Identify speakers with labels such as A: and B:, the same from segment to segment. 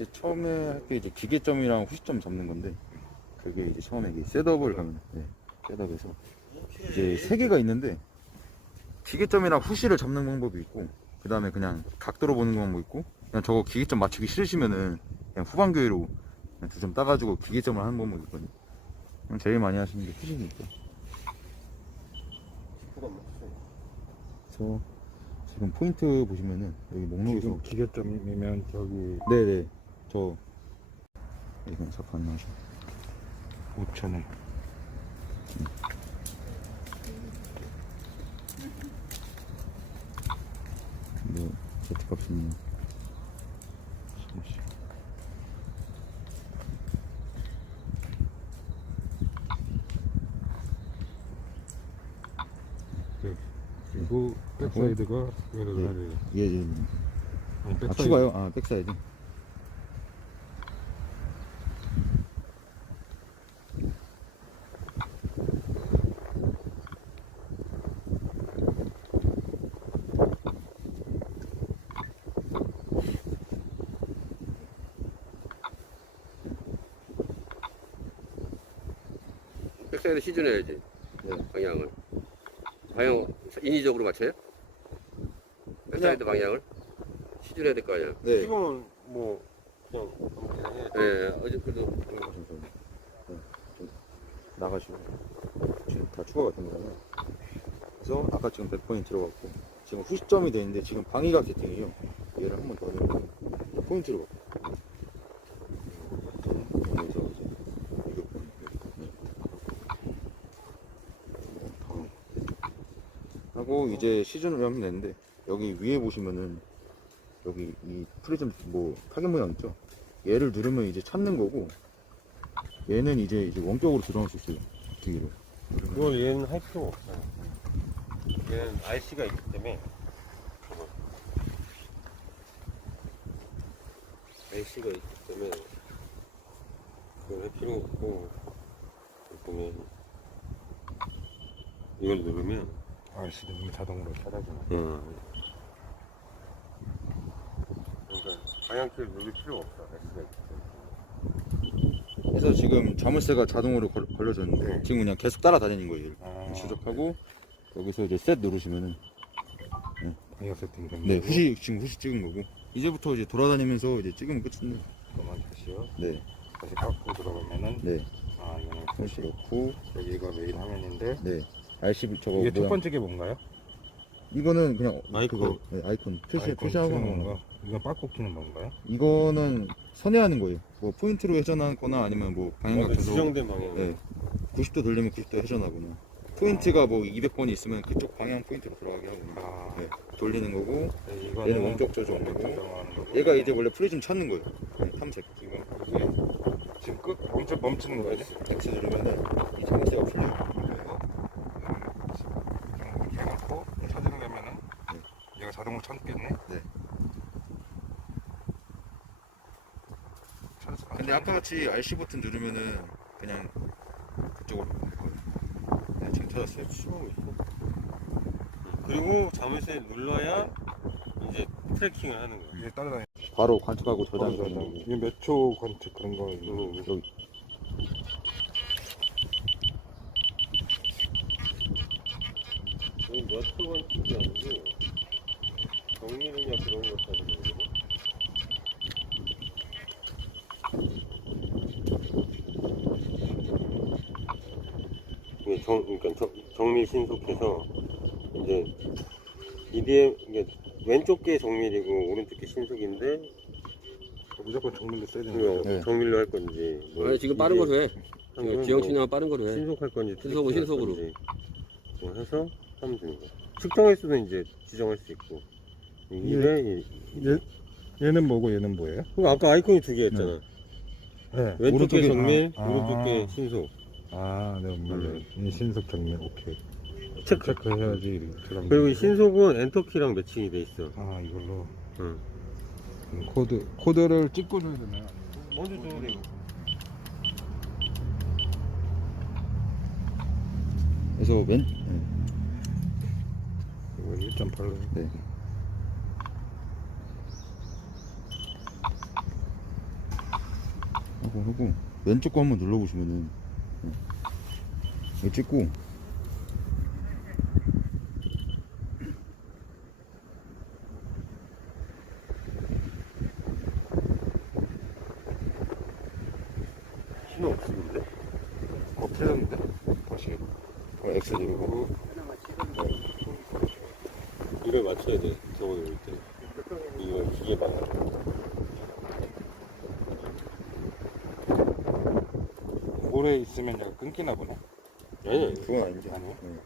A: 이제 처음에 할게 이제 기계점이랑 후시점 잡는 건데 그게 이제 처음에 이게 셋업을 가면 네, 셋업에서 이제 세 개가 있는데 기계점이랑 후시를 잡는 방법이 있고 그 다음에 그냥 각도로 보는 방법이 있고 그냥 저거 기계점 맞추기 싫으시면은 그냥 후반 교회로 두 점 따가지고 기계점을 하는 방법이 있거든요. 그럼 제일 많이 하시는 게 후시니까. 그래서 지금 포인트 보시면은 여기 목록에서
B: 기계점이면 저기
A: 네네 저 이건 잠깐 나오시
B: 5천원
A: 근데 잠시
B: 그리고 백사이드가 얘를
A: 네.
B: 해야 돼요.
A: 예예.
B: 아니,
A: 아
B: 백사이드.
A: 추가요? 아 백사이드
C: 백사이드 시전해야지
A: 네.
C: 방향을. 방향 인위적으로 맞춰요? 백사이드 방향을? 시전해야 될 거 아니야.
A: 네.
B: 지금은 뭐 그냥
C: 해예 어제 그래도
A: 네, 좀 나가시고. 지금 다 추가가 된 거잖아요. 그래서 아까 지금 100번이 들어갔고 지금 후시점이 돼 있는데 지금 방위각 세팅이요. 얘를 한 번 더 넣으면 포인트로. 바꿔 그래서 이제 이거 하고 이제 시즌을 하면 되는데 여기 위에 보시면은 여기 이 프리즘 뭐 타겟 모양 있죠? 얘를 누르면 이제 찾는 거고 얘는 이제 이제 원격으로 조정할 수 있어요 뒤로.
B: 이걸 얘는 할 필요가 없어요. 얘는 RC가 있기 때문에. RC가 있기 때문에 그걸 할 필요가 없고 보면 이걸 누르면 RC 누르면 자동으로 찾아주는
C: 어.
B: 그러니까 방향키를 누를 필요가 없어 RC가 있기 때문에
A: 그래서 지금 자물쇠가 자동으로 걸, 걸려졌는데
B: 네.
A: 지금 그냥 계속 따라다니는 거예요.
B: 아,
A: 추적하고 여기서 이제 셋 누르시면은
B: 방향 세팅
A: 된네
B: 거고.
A: 후시 지금 후시 찍은 거고 이제부터 이제 돌아다니면서 이제 찍으면 끝인데
B: 그만 다시요
A: 네
B: 다시 깎고 들어가면은
A: 네.
B: 아 이거는
A: 넣고
B: 여기가 메인 화면인데
A: 네 RCB 저거
B: 이게 첫
A: 모양
B: 번째 게 뭔가요?
A: 이거는 그냥
C: 아이콘.
A: 그거, 네, 아이콘 표시
B: 아이콘
A: 표시하고
B: 키는
A: 하는 거
B: 건가? 이건 빠꾸 키는 건가요?
A: 이거는 선회하는 거예요 뭐 포인트로 회전하거나 아니면 뭐 방향각 조절
B: 수정된 방향
A: 네. 90도 돌리면 90도 회전하거나 포인트가 뭐 200번이 있으면 그쪽 방향 포인트로 들어가게 하거나
B: 아
A: 네. 돌리는 거고
B: 네, 이거는
A: 얘는 원격 조정이고
B: 원격 조정하는 거고
A: 얘가 이제 원래 프리즘 찾는 거예요 네, 탐색
B: 지금 이게 지금 끝 멈춰 멈추는 거죠?
A: X 누르면은 이 자물쇠가 풀려요
B: 이렇게 해놓고 찾으러 가면은 얘가 자동으로 찾겠네.
A: 네.
B: 찾았어.
A: 근데 아까 같이 RC 버튼 누르면은 그냥 그쪽으로 갈 거예요 네 지금 찾았어요
B: 치우고 있어. 그리고 자물쇠 눌러야 이제 트래킹을 하는 거야. 이제 따라다니.
A: 바로 관측하고
B: 맞아,
A: 저장하는
B: 맞아.
A: 거
B: 이게 몇 초 관측 그런 거.
C: 음.
A: 여기
C: 몇 초간 찍지 않고 정밀이냐 그런 거 따지는 거고 이게 정, 그러니까 정, 정밀 신속해서 이제 EDM 이게 왼쪽 게 정밀이고 오른쪽 게 신속인데
B: 무조건 정밀로 써야 되는 거죠.
A: 네.
C: 정밀로 할 건지 뭐
D: 아니 지금 빠른 거로 해.
C: 하면 뭐
D: 지영신이나 빠른 거로 해.
C: 신속할 건지
D: 신속은
C: 트리플 할
D: 신속으로.
C: 건지 뭐 해서 하면 되는 거야. 측정할 수는 이제 지정할 수 있고 이게
B: 얘 얘는 뭐고 얘는 뭐예요?
C: 그 아까 아이콘이 두 개 했잖아.
B: 네.
C: 왼쪽 게
A: 오른쪽에-
C: 정밀,
B: 아,
C: 오른쪽 게
B: 아.
C: 신속.
B: 아, 네, 정밀. 이 신속 정밀 오케이.
C: 체크.
B: 체크해야지 들어간
C: 그리고 이
B: 거고.
C: 신속은 엔터키랑 매칭이 돼 있어.
B: 아 이걸로
C: 응.
B: 음, 코드 코드를 찍고 줘야 되나?
C: 먼저 줘야 돼.
A: 그래서 왼
B: 이거 1.8로.
A: 네. 하고 왼쪽 거 한번 눌러보시면은 네. 이거 찍고
C: 신호 없으는데?
A: 어 풀렸는데 다시 어, X 누르고
C: 이걸 맞춰야 돼. 저번에 올 때. 이거 기계 맞아.
B: 오래 있으면 약간 끊기나 보네.
C: 아니.
A: 그건 아니죠
B: 아니요?
A: 네.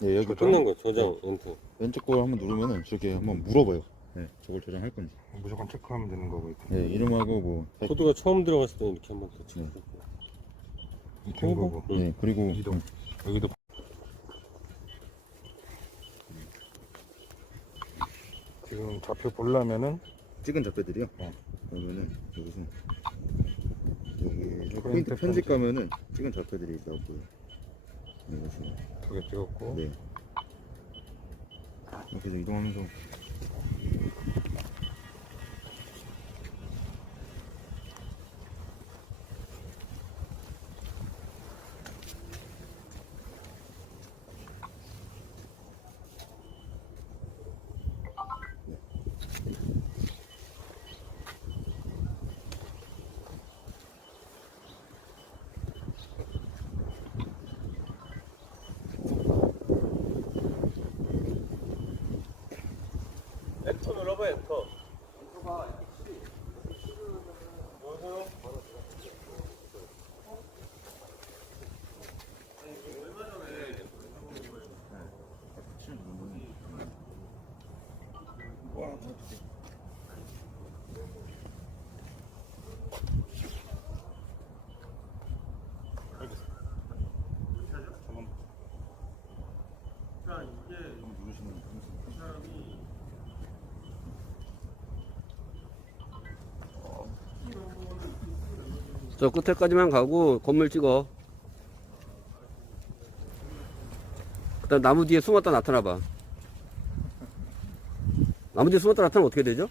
A: 네 여기
C: 끝난 거 저장 엔터.
A: 왼쪽 걸 한번 누르면은 저렇게 한번 물어봐요 네 저걸 저장할 건지
B: 무조건 체크하면 되는 거고 일단.
A: 네 이름하고 뭐
C: 코드가 처음 들어갔을 때 이렇게 한번 더 체크.
B: 된 거고.
A: 네, 그리고
B: 이동. 여기도 지금 좌표 보려면은
A: 찍은 잡배들이요.
B: 네.
A: 그러면은 여기서 여기
B: 포인트
A: 편집 가면은 찍은 잡배들이 나오고요. 네, 여기서
B: 두개 찍었고
A: 네. 이렇게 해서 이동하면서
C: 터 눌러봐 엔터.
E: 저 끝에까지만 가고 건물 찍어. 그 다음 나무 뒤에 숨었다 나타나봐. 나무 뒤에 숨었다 나타나면 어떻게 되죠?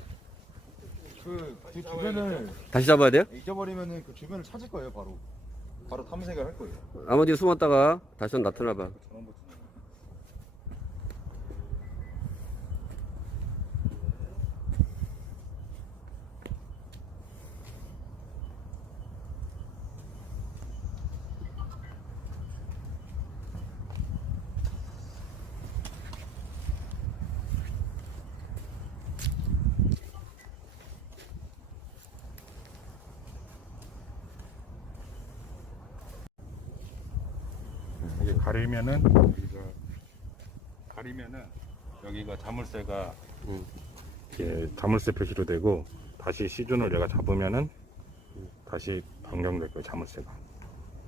A: 그, 그 주변을
E: 다시 잡아야 돼요?
A: 잊어버리면은 그 주변을 찾을 거예요, 바로. 바로 탐색을 할 거예요.
E: 나무 뒤에 숨었다가 다시 한번 나타나봐.
B: 가리면은 여기가 가리면은 여기가 자물쇠가
E: 음.
B: 이렇게 자물쇠 표시로 되고 다시 시준을 내가 잡으면은 다시 변경될 거예요 자물쇠가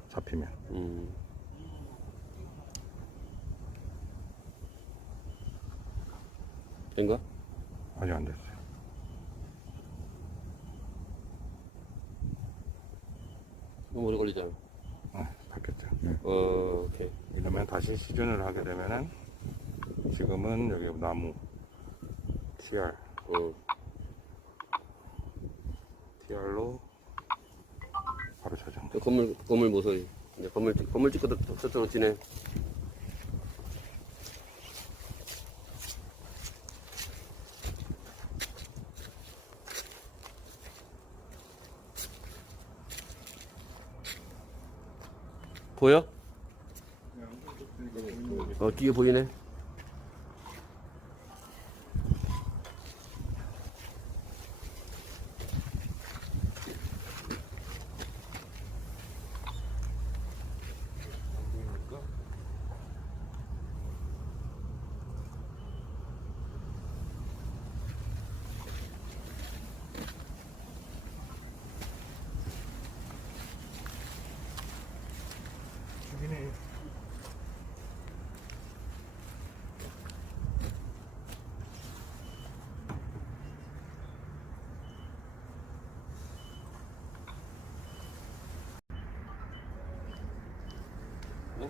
B: 잡히면
E: 음. 된가?
B: 아직 안 됐어요.
E: 너무 오래 걸리잖아.
B: 어, 바뀌었죠.
E: 어, 오케이.
B: 이러면 다시 시준을 하게 되면은 지금은 여기 나무 TR
E: 어.
B: TR로 바로 저장.
E: 저 건물, 건물 모서리. 이제 건물, 찍- 건물 찍고 저- 저쪽으로 지네. 보여? 어, 뒤에 보이네.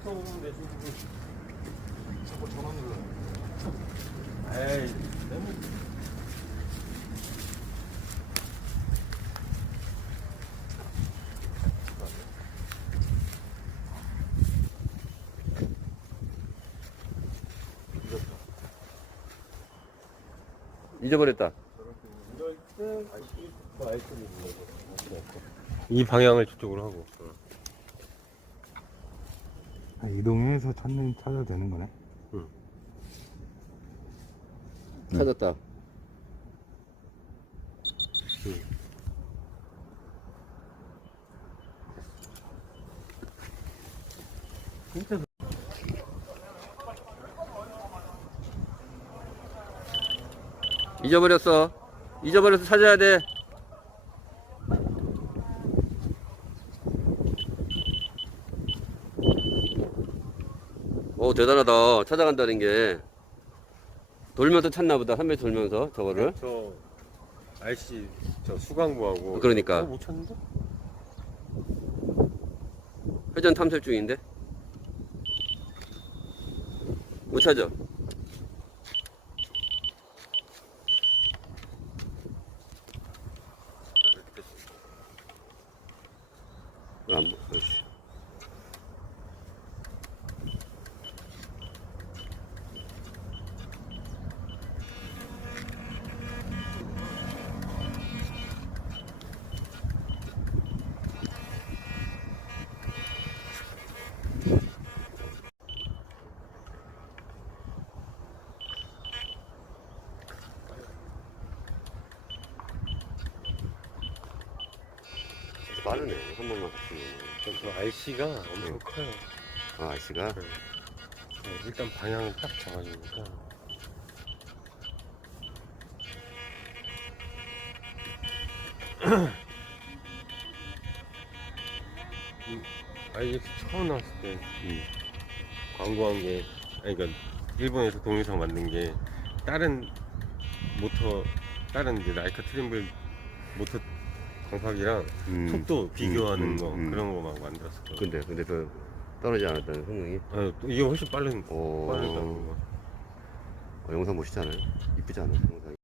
C: 엔터 누르면 되지.
B: 자꾸 전원 눌러.
E: 잊어버렸다.
C: 이 방향을 저쪽으로 하고.
B: 아, 이동해서 찾는 찾아도 되는 거네.
E: 찾았다. 잊어버렸어. 잊어버려서 찾아야 돼. 오 대단하다. 찾아간다는 게 돌면서 찾나 보다. 3m 돌면서 저거를.
C: 저 RC 저 수강부하고.
E: 그러니까.
C: 어, 못 찾는데?
E: 회전 탐색 중인데 못 찾아. 왜안 빠르네. 한 번만 갔으면.
C: 저, 저 RC가 엄청 커요.
E: 아, 아씨가
C: 네, 일단 방향을 딱 잡아주니까. 이 RX 처음 나왔을 때
E: 음.
C: 광고한 게, 아니 그러니까 일본에서 동영상 만든 게 다른 모터, 다른 이제 라이카 트림블 모터 광팍이랑
E: 음.
C: 속도 비교하는
E: 음,
C: 거
E: 음.
C: 그런 거 막 만들었어요.
E: 근데 근데 그 떨어지지 않았다는 성능이.
C: 아, 또 이게 훨씬 빠른
E: 오.
C: 빠르다는 거.
E: 어, 영상 멋있지 않아요? 이쁘지 않아요? 영상이?